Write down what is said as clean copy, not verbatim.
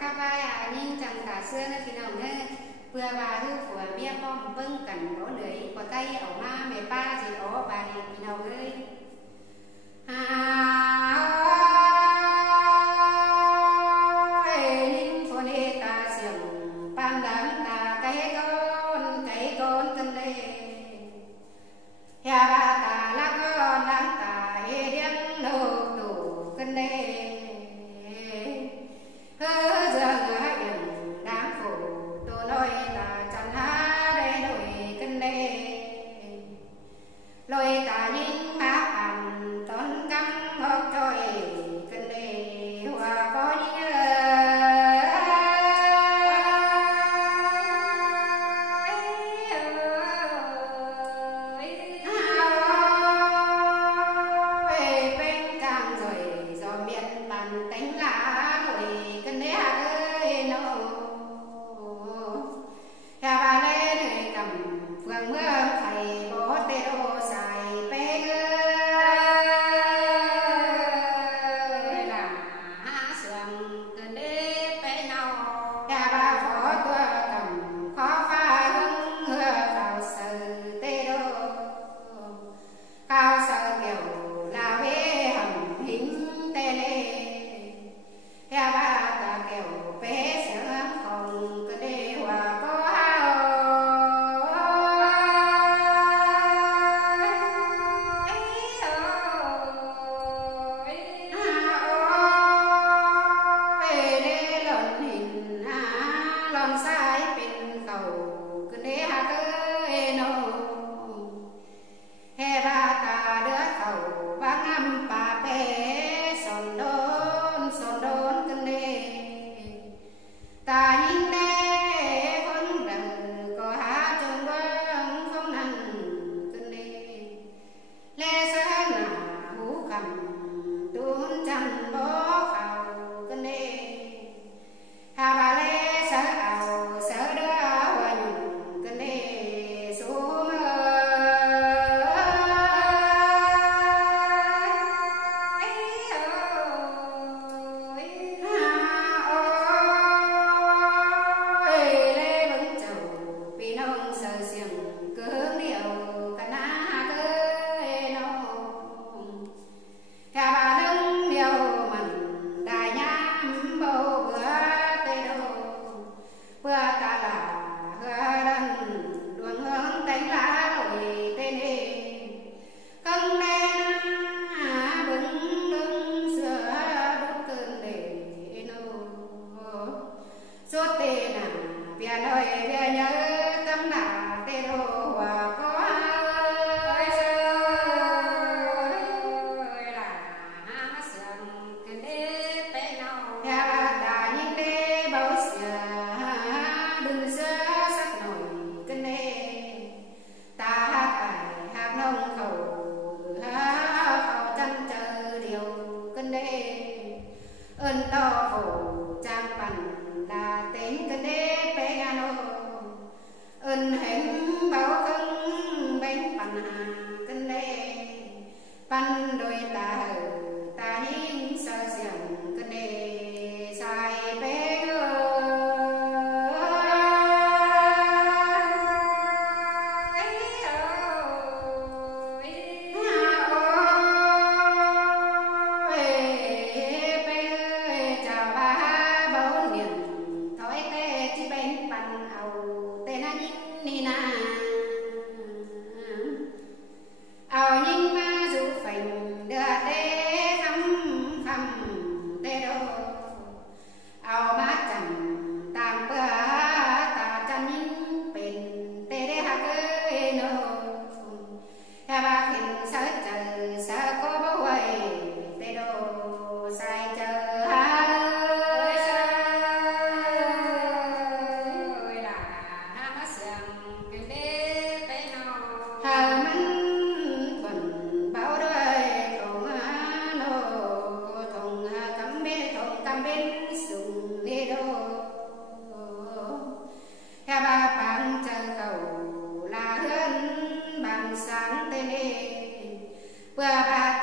các vai nhưng chẳng cả xưa nó thì nào nữa vừa bà hư của bia bom vâng cẩn có lưới có tay ở ma mẹ ba gì đó bà thì nào ơi linh phone ta xiềng ban đám ta cái con cân đây nhà bà ta lá con đám ta điên đâu đủ cân đây hơ giờ biển đám phủ tôi nói ta chẳng há đây đổi cân đây lôi ta nhìn má bàn tón cắm ngọc trôi cân đây hòa có những Bye bye.